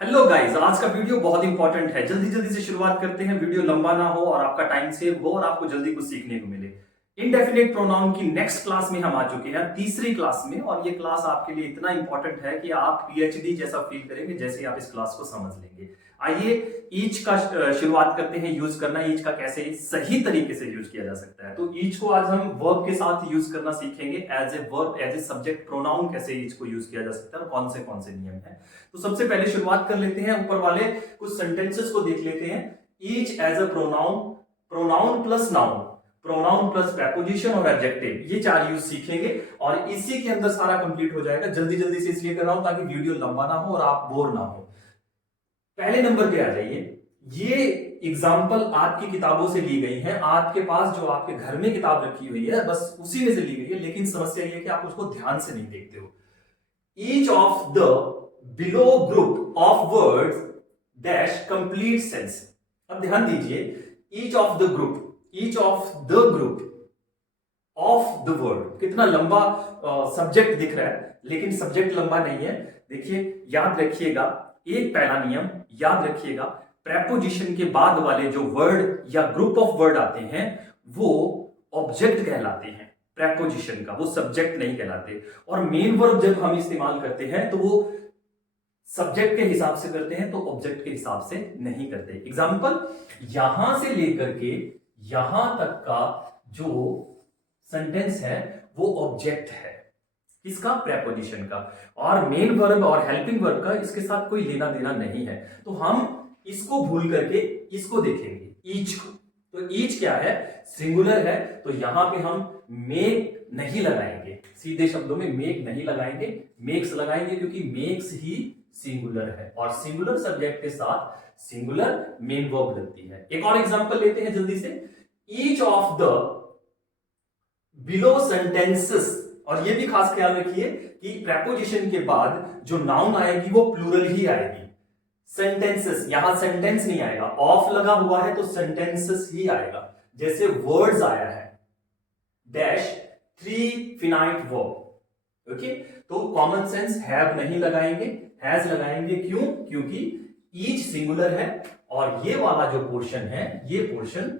Hello guys, आज का video बहुत इंपॉर्टेंट है। जल्दी जल्दी से शुरुआत करते हैं। वीडियो लंबा ना हो और आपका टाइम सेव हो और आपको जल्दी कुछ सीखने को मिले। इनडेफिनेट प्रोनाउन की नेक्स्ट क्लास में हम आ चुके हैं, तीसरी क्लास में। और ये क्लास आपके लिए इतना इंपॉर्टेंट है कि आप पीएचडी जैसा फील करेंगे जैसे आप इस क्लास को समझ लेंगे। आइए ईच का शुरुआत करते हैं। यूज करना ईच का कैसे सही तरीके से यूज किया जा सकता है। तो ईच को आज हम वर्ब के साथ यूज करना सीखेंगे। As a verb, as a subject pronoun कैसे ईच को यूज किया जा सकता है और कौन से नियम है। तो सबसे पहले शुरुआत कर लेते हैं। ऊपर वाले कुछ सेंटेंसेस को देख लेते हैं। Each as a pronoun, pronoun plus noun, pronoun plus preposition और एडजेक्टिव, ये चार यूज सीखेंगे और इसी के अंदर सारा कंप्लीट हो जाएगा। जल्दी जल्दी से इसलिए कर रहा हूं ताकि वीडियो लंबा ना हो और आप बोर ना हो। पहले नंबर पे आ जाइए। ये एग्जाम्पल आपकी किताबों से ली गई है। आपके पास जो आपके घर में किताब रखी हुई है बस उसी में से ली गई है, लेकिन समस्या ये है कि आप उसको ध्यान से नहीं देखते हो। Each of the below group of words dash complete sense। अब ध्यान दीजिए, each of the group, each of the group of the word, कितना लंबा सब्जेक्ट दिख रहा है, लेकिन सब्जेक्ट लंबा नहीं है। देखिए, याद रखिएगा एक पहला नियम, याद रखिएगा प्रेपोजिशन के बाद वाले जो वर्ड या ग्रुप ऑफ वर्ड आते हैं वो ऑब्जेक्ट कहलाते हैं। प्रेपोजिशन का वो सब्जेक्ट नहीं कहलाते। और मेन वर्ब जब हम इस्तेमाल करते हैं तो वो सब्जेक्ट के हिसाब से करते हैं, तो ऑब्जेक्ट के हिसाब से नहीं करते। एग्जाम्पल, यहां से लेकर के यहां तक का जो सेंटेंस है वो ऑब्जेक्ट है। किसका? प्रेपोजिशन का। और मेन वर्ब और हेल्पिंग वर्ब का इसके साथ कोई लेना देना नहीं है। तो हम इसको भूल करके इसको देखेंगे, ईच को। तो ईच क्या है? सिंगुलर है, तो यहां पे हम मेक नहीं लगाएंगे। सीधे शब्दों में मेक नहीं लगाएंगे, मेक्स लगाएंगे, क्योंकि मेक्स ही सिंगुलर है और सिंगुलर सब्जेक्ट के साथ सिंगुलर मेन वर्ब लगती है। एक और एग्जांपल लेते हैं जल्दी से। Each of the below sentences, और ये भी खास ख्याल रखिए कि प्रेपोजिशन के बाद जो नाउन आएगी वो प्लूरल ही आएगी। सेंटेंसेस, यहां सेंटेंस नहीं आएगा, ऑफ लगा हुआ है तो सेंटेंसेस ही आएगा। जैसे वर्ड्स आया है dash three finite verb. Okay, तो कॉमन सेंस हैव नहीं लगाएंगे, हैज लगाएंगे। क्यों? क्योंकि ईच सिंगुलर है और ये वाला जो पोर्शन है ये पोर्शन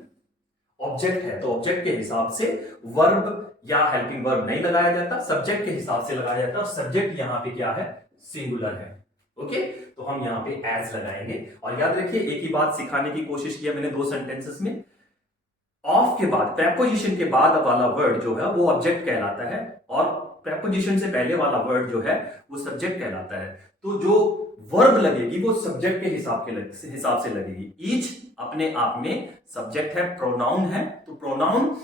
ऑब्जेक्ट है, तो ऑब्जेक्ट के हिसाब से वर्ब या हेल्पिंग वर्ब नहीं लगाया जाता, सब्जेक्ट के हिसाब से लगाया जाता है। और सब्जेक्ट यहां पे क्या है? सिंगुलर है। ओके, तो हम यहां पे एज लगाएंगे। और याद रखिए, एक ही बात सिखाने की कोशिश किया मैंने दो सेंटेंसेस में। ऑफ के बाद, प्रेपोजिशन के बाद वाला वर्ड जो है वो ऑब्जेक्ट कहलाता है और प्रेपोजिशन से पहले वाला वर्ड जो है वो सब्जेक्ट कहलाता है। तो जो वर्ब लगेगी वो सब्जेक्ट के हिसाब से लगेगी। ईच अपने आप में सब्जेक्ट है, प्रोनाउन है, तो प्रोनाउन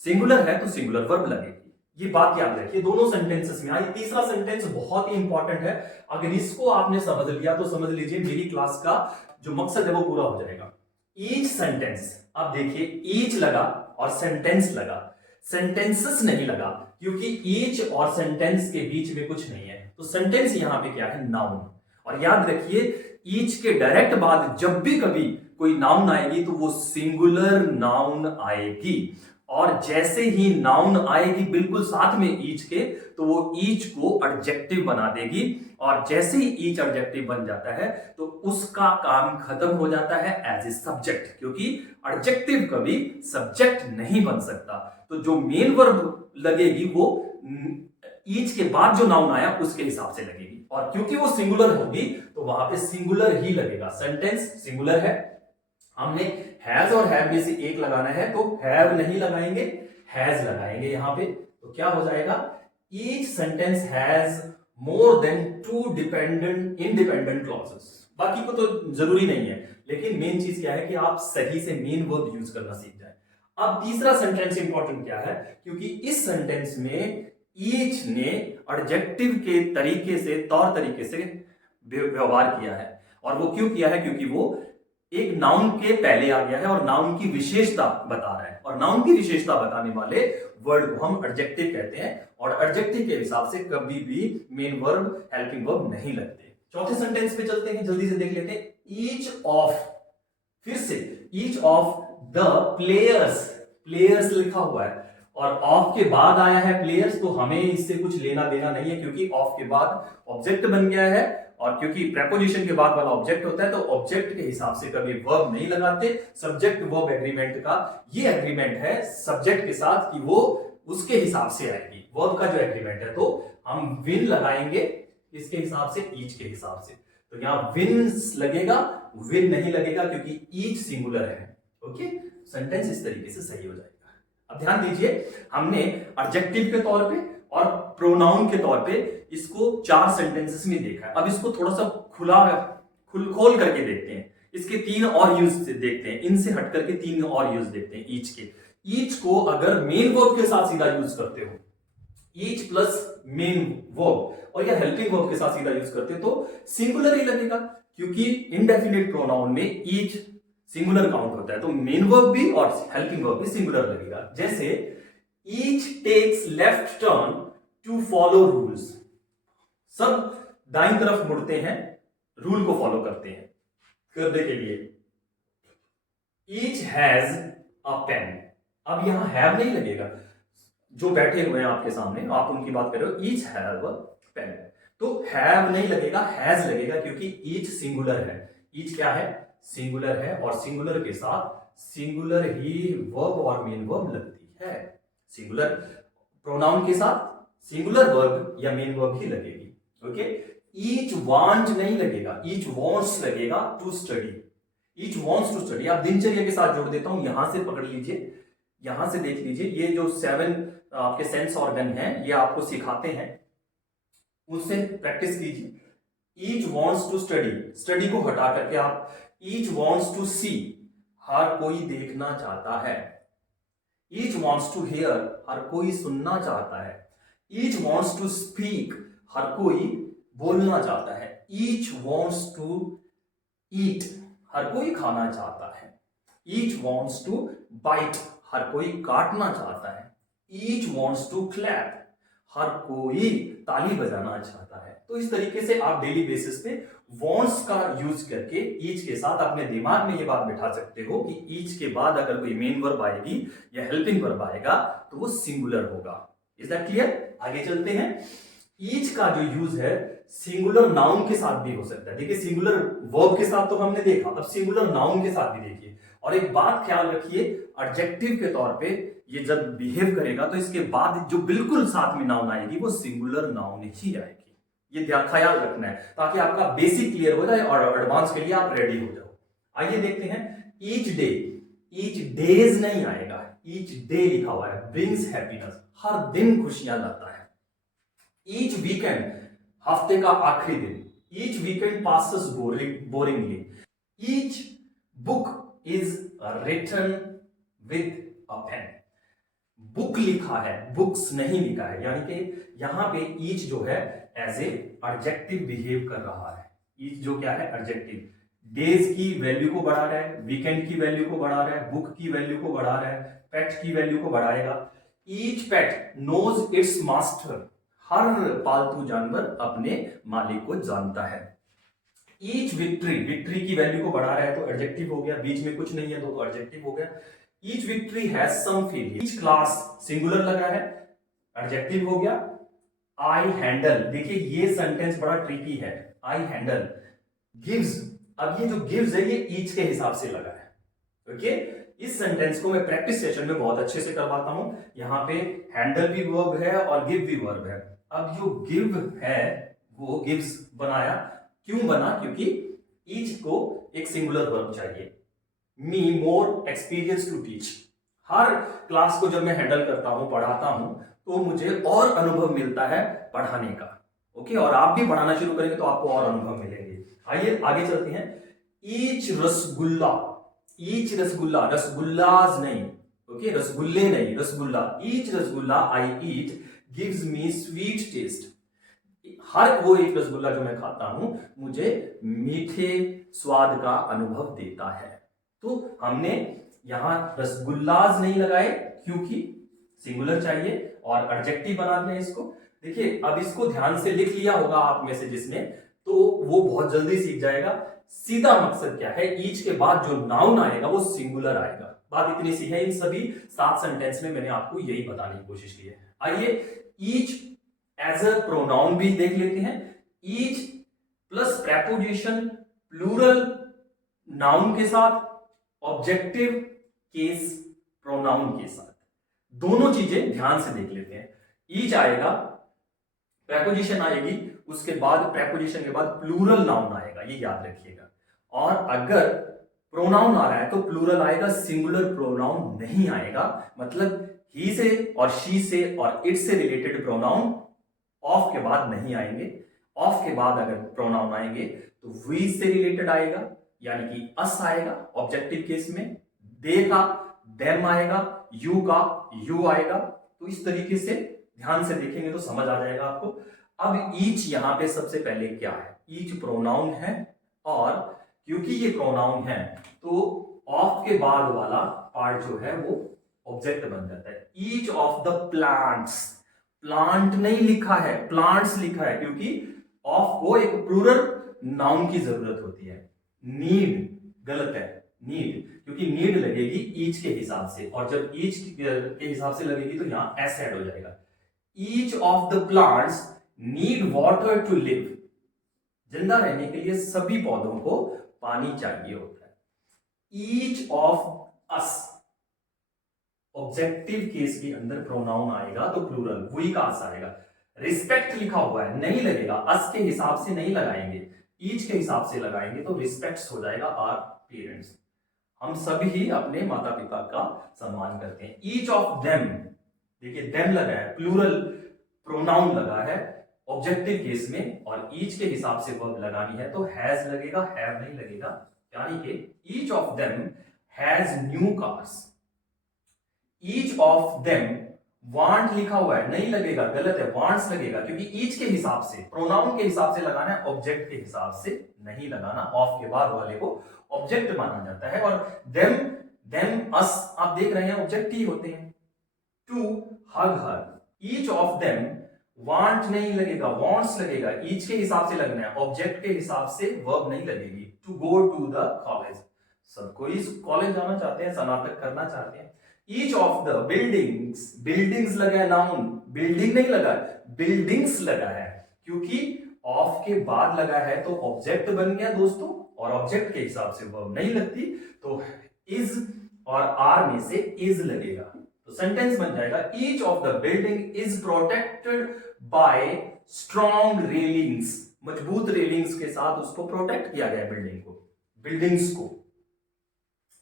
सिंगुलर है तो सिंगुलर वर्ब लगेगी। ये बात याद रखिए दोनों सेंटेंसेस में। आई तीसरा सेंटेंस बहुत ही इंपॉर्टेंट है। अगर इसको आपने समझ लिया तो समझ लीजिए मेरी क्लास का जो मकसद है वो पूरा हो जाएगा। ईच सेंटेंस, अब देखिए ईच लगा और सेंटेंस लगा, सेंटेंसेस नहीं लगा, क्योंकि ईच और सेंटेंस के बीच में कुछ नहीं है। तो सेंटेंस यहां पे क्या है? नाउन। और याद रखिए ईच के डायरेक्ट बाद जब भी कभी कोई नाउन आएगी तो वो सिंगुलर नाउन आएगी। और जैसे ही नाउन आएगी बिल्कुल साथ में ईच के, तो वो ईच को एडजेक्टिव बना देगी। और जैसे ही ईच एडजेक्टिव बन जाता है तो उसका काम खत्म हो जाता है एज ए सब्जेक्ट, क्योंकि एडजेक्टिव कभी सब्जेक्ट नहीं बन सकता। तो जो मेन वर्ब लगेगी वो ईच के बाद जो नाउन आया उसके हिसाब से लगेगी। और क्योंकि वो सिंगुलर होगी तो वहां पे सिंगुलर ही लगेगा। सेंटेंस सिंगुलर है, हमने हैज और हैव में से एक लगाना है तो हैव नहीं लगाएंगे, हैज लगाएंगे यहां पे। तो क्या हो जाएगा? Each sentence has more than two independent clauses. बाकी को तो जरूरी नहीं है, लेकिन मेन चीज क्या है कि आप सही से मेन वर्ब यूज करना सीख जाए। अब तीसरा सेंटेंस इंपॉर्टेंट क्या है? क्योंकि इस सेंटेंस में ईच ने एडजेक्टिव के तरीके से, तौर तरीके से व्यवहार किया है। और वो क्यों किया है? क्योंकि वो एक नाउन के पहले आ गया है और नाउन की विशेषता बता रहा है। और नाउन की विशेषता बताने वाले वर्ड को हम एडजेक्टिव कहते हैं। और एडजेक्टिव के हिसाब से कभी भी मेन वर्ब, हेल्पिंग वर्ब नहीं लगते। चौथे सेंटेंस पे चलते हैं, जल्दी से देख लेते हैं। ईच ऑफ, फिर से each of the players, players लिखा हुआ है और ऑफ के बाद आया है प्लेयर्स, तो हमें इससे कुछ लेना देना नहीं है, क्योंकि ऑफ के बाद ऑब्जेक्ट बन गया है और क्योंकि प्रेपोजिशन के बाद वाला ऑब्जेक्ट होता है तो ऑब्जेक्ट के हिसाब से कभी वर्ब नहीं लगाते। सब्जेक्ट वर्ब एग्रीमेंट का ये एग्रीमेंट है सब्जेक्ट के साथ कि वो उसके हिसाब से आएगी वर्ब का जो एग्रीमेंट है। तो हम विन लगाएंगे इसके हिसाब से, ईच के हिसाब से। तो यहां विन्स लगेगा, विन नहीं लगेगा क्योंकि ईच सिंगुलर है। ओके, सेंटेंस इस तरीके से सही हो जाएगा। अब ध्यान दीजिए, हमने एडजेक्टिव के तौर पे और प्रोनाउन के तौर पे इसको 4 सेंटेंसेस में देखा है। अब इसको थोड़ा सा खोल करके देखते हैं। इसके 3 और यूज देखते हैं, इनसे हट करके 3 और यूज देखते हैं ईच के। ईच को अगर मेन वर्ब के साथ सीधा यूज करते हो, ईच प्लस मेन वर्ब, और या हेल्पिंग वर्ब के साथ सीधा यूज करते हो तो सिंगुलर ही लगेगा, क्योंकि इनडेफिनिट प्रोनाउन में ईच सिंगुलर काउंट होता है। तो मेन वर्ब भी और हेल्पिंग वर्ब भी सिंगुलर लगेगा। जैसे each takes left turn to follow rules, सब दाईं तरफ मुड़ते हैं, रूल को फॉलो करते हैं करने के लिए। ईच हैज अ पेन, अब यहां हैव नहीं लगेगा, जो बैठे हुए हैं आपके सामने आप उनकी बात कर रहे हो, ईच हैव अ पेन, तो हैव नहीं लगेगा, हैज लगेगा, क्योंकि ईच सिंगुलर है। ईच क्या है? सिंगुलर है, और सिंगुलर के साथ सिंगुलर ही वर्ब और मेन वर्ब लगती है। सिंगुलर प्रोनाउन के साथ सिंगुलर वर्ब या मेन वर्ब ही लगेगी। ओके, ईच वांट नहीं लगेगा, ईच वांट्स लगेगा to study. Each wants to study, आप दिनचर्या के साथ जोड़ देता हूं, यहां से पकड़ लीजिए, यहां से देख लीजिए, ये जो 7 आपके सेंस ऑर्गन हैं ये आपको सिखाते हैं, उससे प्रैक्टिस कीजिए। Each wants to study, study को हटा करके आप ईच वांट्स टू सी, हर कोई देखना चाहता है। ईच वांट्स टू हियर, हर कोई सुनना चाहता है। ईच वांट्स टू स्पीक, हर कोई बोलना चाहता है। ईच वांट्स टू ईट, हर कोई खाना चाहता है। ईच वांट्स टू बाइट, हर कोई काटना चाहता है। ईच वांट्स टू क्लैप, हर कोई ताली बजाना चाहता है। तो इस तरीके से आप डेली बेसिस पे वांट्स का यूज करके ईच के साथ अपने दिमाग में ये बात बिठा सकते हो कि ईच के बाद अगर कोई मेन वर्ब आएगी या हेल्पिंग वर्ब आएगा तो वो सिंगुलर होगा। Is that clear? आगे चलते हैं। ईच का जो यूज है सिंगुलर नाउन के साथ भी हो सकता है। देखिए, सिंगुलर वर्ब के साथ तो हमने देखा, अब सिंगुलर नाउन के साथ भी देखिए। और एक बात ख्याल रखिए, एडजेक्टिव के तौर पे ये जब बिहेव करेगा तो इसके बाद जो बिल्कुल साथ में नाउन आएगी वो सिंगुलर नाउन ही आएगी। ये ख्याल रखना है ताकि आपका बेसिक क्लियर हो जाए और एडवांस के लिए आप रेडी हो जाओ। आइए देखते हैं। ईच डे, ईच डेज नहीं आएगा, ईच डे लिखा हुआ है, ब्रिंग्स हैप्पीनेस, हर दिन खुशियां लाता है। ईच वीकेंड, हफ्ते का आखिरी दिन। Each weekend passes boringly. Each book is written with a pen, book लिखा है, बुक्स नहीं लिखा है, यानी कि यहां पे ईच जो है एज ए एडजेक्टिव बिहेव कर रहा है। ईच जो क्या है? एडजेक्टिव। डेज की वैल्यू को बढ़ा रहा है, वीकेंड की वैल्यू को बढ़ा रहा है, बुक की वैल्यू को बढ़ा रहा है, पेट की वैल्यू को बढ़ाएगा। Each pet knows its master, हर पालतू जानवर अपने मालिक को जानता है। ईच विक्ट्री, विक्ट्री की वैल्यू को बढ़ा रहा है तो एडजेक्टिव हो गया, बीच में कुछ नहीं है तो एडजेक्टिव हो गया। Each victory has some failure, each class singular लगा है, एडजेक्टिव हो गया। आई हैंडल, देखिए ये सेंटेंस बड़ा ट्रिकी है, आई हैंडल गिव्स, अब ये जो गिव्स है ये ईच के हिसाब से लगा है। ओके, इस सेंटेंस को मैं प्रैक्टिस सेशन में बहुत अच्छे से करवाता हूं। यहां पे हैंडल भी वर्ब है और गिव भी वर्ब है। अब जो गिव है वो गिव्स बनाया, क्यों बना? क्योंकि ईच को एक सिंगुलर वर्ब चाहिए। Me more experience to teach, हर क्लास को जब मैं हैंडल करता हूं, पढ़ाता हूं, तो मुझे और अनुभव मिलता है पढ़ाने का। ओके, और आप भी पढ़ाना शुरू करेंगे तो आपको और अनुभव मिलेंगे। आइए आगे चलते हैं। ईच रसगुल्ला, ईच रसगुल्ला, रसगुल्लाज नहीं, ओके, रसगुल्ले नहीं, रसगुल्ला। ईच रसगुल्ला आई ईट गिव्स मी स्वीट टेस्ट, हर वो एक रसगुल्ला जो मैं खाता हूं मुझे मीठे स्वाद का अनुभव देता है। तो हमने यहां रसगुल्लाज नहीं लगाए क्योंकि सिंगुलर चाहिए, और एडजेक्टिव बना दिया इसको। देखिए, अब इसको ध्यान से लिख लिया होगा आप में से जिसने, तो वो बहुत जल्दी सीख जाएगा। सीधा मकसद क्या है, ईच के बाद जो नाउन आएगा वो सिंगुलर आएगा। बात इतनी सी है। इन सभी 7 सेंटेंस में मैंने आपको यही बताने की कोशिश की है। आइए ईच एज अ प्रोनाउन भी देख लेते हैं। Each plus preposition plural noun के साथ, ऑब्जेक्टिव केस प्रोनाउन के साथ। दोनों चीजें ध्यान से देख लेते हैं। ईच आएगा, प्रेपोजिशन आएगी, उसके बाद प्रेपोजिशन के बाद प्लूरल नाउन आएगा, ये याद रखिएगा। और अगर प्रोनाउन आ रहा है तो प्लूरल आएगा, सिंगुलर प्रोनाउन नहीं आएगा। मतलब ही से और शी से और इट से रिलेटेड प्रोनाउन ऑफ के बाद नहीं आएंगे। ऑफ के बाद अगर प्रोनाउन आएंगे तो वी से रिलेटेड आएगा, यानी कि अस आएगा ऑब्जेक्टिव केस में, दे का देम आएगा, यू का यू आएगा। तो इस तरीके से ध्यान से देखेंगे तो समझ आ जाएगा आपको। अब ईच यहां पे सबसे पहले क्या है, ईच प्रोनाउन है, और क्योंकि ये प्रोनाउन है तो ऑफ के बाद वाला पार्ट जो है वो ऑब्जेक्ट बन जाता है। Each of the plants, plant नहीं लिखा है, प्लांट्स लिखा है, क्योंकि ऑफ को एक प्लूरल नाउन की जरूरत होती है। नीड गलत है, नीड, क्योंकि नीड लगेगी ईच के हिसाब से, और जब ईच के हिसाब से लगेगी तो यहां एस ऐड हो जाएगा। Each of the plants need water to live, जिंदा रहने के लिए सभी पौधों को पानी चाहिए होता है। Each of us, objective case के अंदर प्रोनाउन आएगा तो प्लूरल, वी का अस आएगा। रिस्पेक्ट लिखा हुआ है, नहीं लगेगा, अस के हिसाब से नहीं लगाएंगे, ईच के हिसाब से लगाएंगे तो रिस्पेक्ट्स हो जाएगा आर पेरेंट्स। हम सभी ही अपने माता पिता का सम्मान करते हैं। ईच ऑफ देम, देखिए देम लगा है, प्लूरल प्रोनाउन लगा है ऑब्जेक्टिव केस में, और ईच के हिसाब से वर्ब लगानी है तो हैज लगेगा, हैव नहीं लगेगा। यानी कि each of them has new cars. Each of them want लिखा हुआ है, नहीं लगेगा, गलत है, वांट्स लगेगा, क्योंकि ईच के हिसाब से, प्रोनाउन के हिसाब से लगाना है, ऑब्जेक्ट के हिसाब से नहीं लगाना। ऑफ के बाद वाले को ऑब्जेक्ट माना जाता है। और देम, देम, अस आप देख रहे हैं ऑब्जेक्ट ही होते हैं। To hug her, each of them want नहीं लगेगा, वांट्स लगेगा, ईच के हिसाब से लगना है, ऑब्जेक्ट के हिसाब से वर्ब नहीं लगेगी। To go to the college, सब कोई कॉलेज जाना चाहते हैं, स्नातक करना चाहते हैं। Each of the buildings, buildings लगा है नाउन, बिल्डिंग नहीं लगा, बिल्डिंग्स लगा है, क्योंकि ऑफ के बाद लगा है तो ऑब्जेक्ट बन गया दोस्तों, और ऑब्जेक्ट के हिसाब से वर्ब नहीं लगती, तो इज और आर में से इज लगेगा, तो सेंटेंस बन जाएगा each of the building is protected by strong railings, मजबूत रेलिंग्स के साथ उसको प्रोटेक्ट किया गया बिल्डिंग को, बिल्डिंग्स को।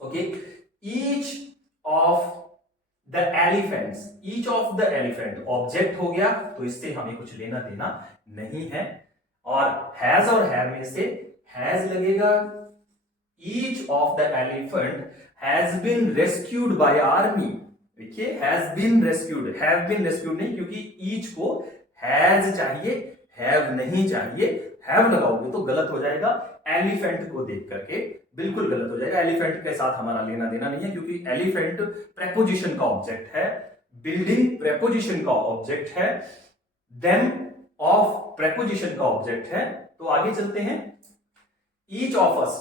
Okay, each of the elephants, each of the elephant object हो गया तो इससे हमें कुछ लेना देना नहीं है, और हैज और हैव में से हैज लगेगा। Each of the elephant has been rescued by army, देखिए has been rescued, have been rescued नहीं, क्योंकि ईच को हैज चाहिए, हैव नहीं चाहिए। हैव लगाओगे तो गलत हो जाएगा, एलिफेंट को देख करके बिल्कुल गलत हो जाएगा। एलिफेंट के साथ हमारा लेना देना नहीं है, क्योंकि एलिफेंट प्रेपोजिशन का ऑब्जेक्ट है, बिल्डिंग प्रेपोजिशन का ऑब्जेक्ट है, देम ऑफ प्रेपोजिशन का ऑब्जेक्ट है। तो आगे चलते हैं। ईच ऑफ अस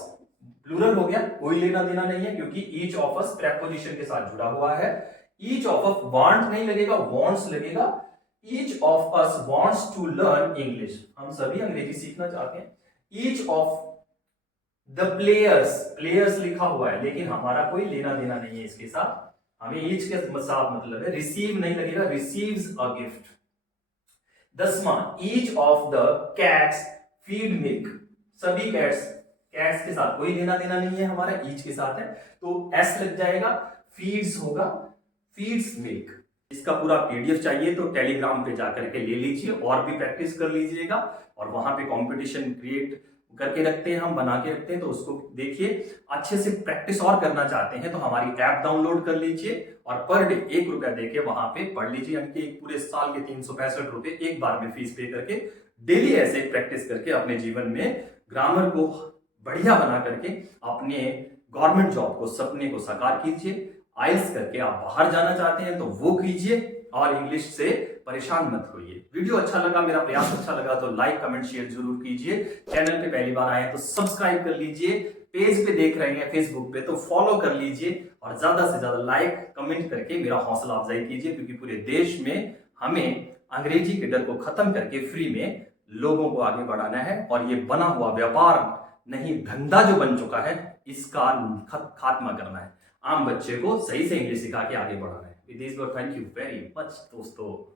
प्लूरल हो गया, कोई लेना देना नहीं है, क्योंकि ईच ऑफ अस प्रेपोजिशन के साथ जुड़ा हुआ है। ईच ऑफ अस वांट नहीं लगेगा, वांट्स लगेगा। Each of us wants to learn English, हम सभी अंग्रेजी सीखना चाहते हैं। Each of the players, players लिखा हुआ है लेकिन हमारा कोई लेना देना नहीं है इसके साथ, हमें ईच के साथ मतलब है। रिसीव नहीं लगेगा, रिसीव्स अ गिफ्ट। 10वां, each of the cats feed milk, सभी कैट्स, कैट्स के साथ कोई लेना देना नहीं है हमारा, ईच के साथ है तो एस लग जाएगा, फीड्स होगा, फीड्स मिल्क। इसका पूरा पीडीएफ चाहिए तो टेलीग्राम पे जाकर के ले लीजिए और भी प्रैक्टिस कर लीजिएगा, और वहां पे कंपटीशन क्रिएट करके रखते हैं, हम बना के रखते हैं, तो उसको देखिए। अच्छे से प्रैक्टिस और करना चाहते हैं तो हमारी ऐप डाउनलोड कर लीजिए और पर डे 1 रुपया देके वहां पे पढ़ लीजिए, यानी कि पूरे साल के 365 रुपए एक बार में फीस पे करके डेली ऐसे प्रैक्टिस करके अपने जीवन में ग्रामर को बढ़िया बना करके अपने गवर्नमेंट जॉब को, सपने को साकार कीजिए। आइल्स करके आप बाहर जाना चाहते हैं तो वो कीजिए, और इंग्लिश से परेशान मत होइए। वीडियो अच्छा लगा, मेरा प्रयास अच्छा लगा तो लाइक कमेंट शेयर जरूर कीजिए। चैनल पे पहली बार आए हैं तो सब्सक्राइब कर लीजिए, पेज पे देख रहे हैं फेसबुक पे तो फॉलो कर लीजिए, और ज्यादा से ज्यादा लाइक कमेंट करके मेरा हौसला अफजाई कीजिए, क्योंकि पूरे देश में हमें अंग्रेजी के डर को खत्म करके फ्री में लोगों को आगे बढ़ाना है और ये बना हुआ व्यापार नहीं धंधा जो बन चुका है इसका खात्मा करना है। आम बच्चे को सही से इंग्लिश सिखा के आगे बढ़ाना है। With this word, thank you very much दोस्तों।